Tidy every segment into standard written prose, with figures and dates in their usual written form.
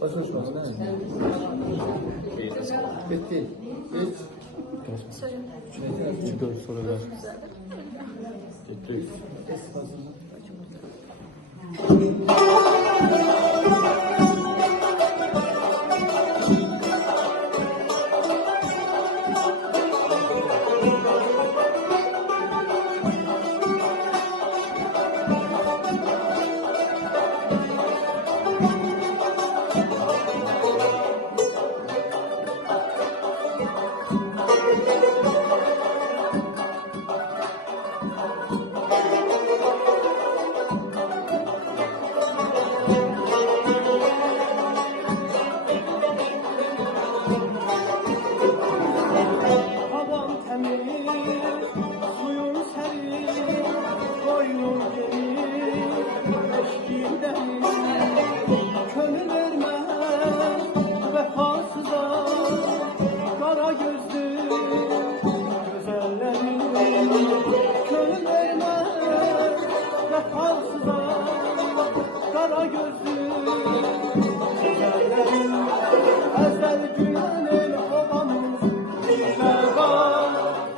Baş uçmasın değil mi? Bitti. Geç. Çıkıyor sorular. Gitti. Havan temiz, suyun serin, koyun geniş, eşkin deniz. Könül vermez vefasıza, kara gözlü güzellerin. Könül vermez vefasıza, kara gözlü güzellerin. Ezel günahın olamız, bizler var,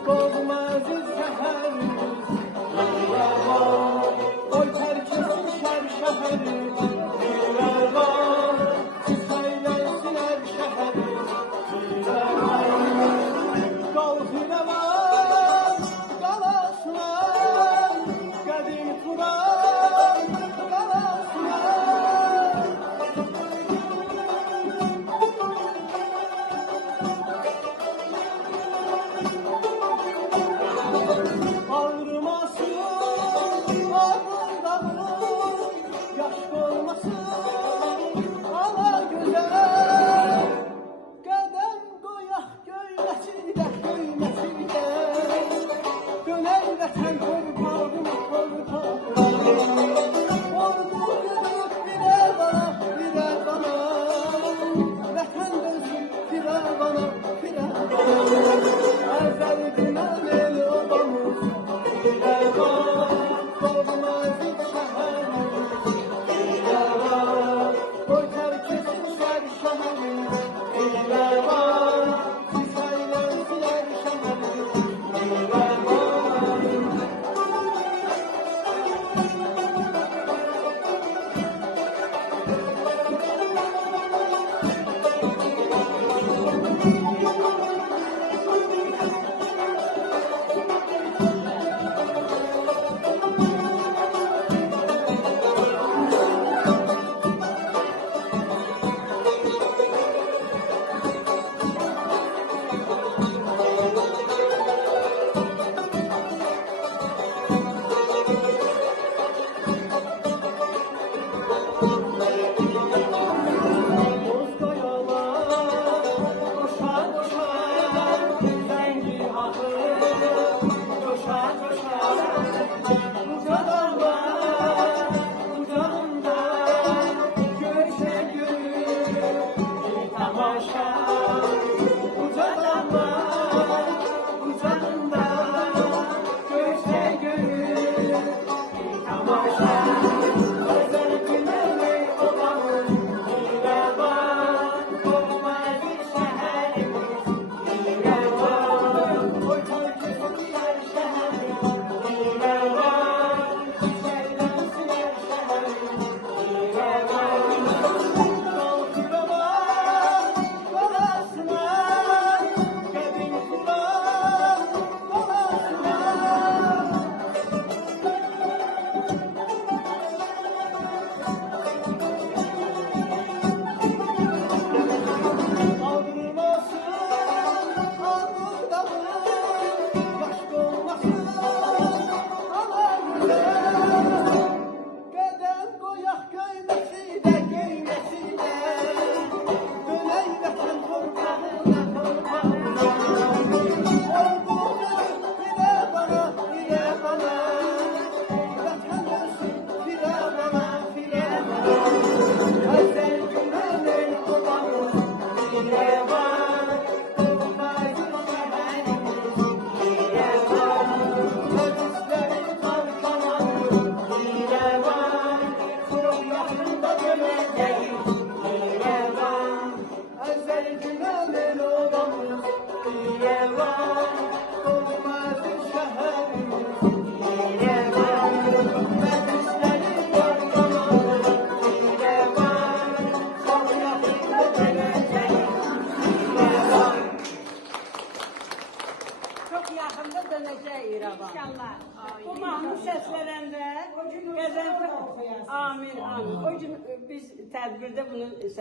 bozmazız seherimiz. Bizler var, oy terkesin şehri. Bizler var, çiseylensin şehri. Bizler var, kalkine var, kalasına, kadim Turan, kalasına. İrəvan. İnşallah. Bu mahnı səslənəndə Qəzənfər amin amin. O gün biz tədbirdə bunu səs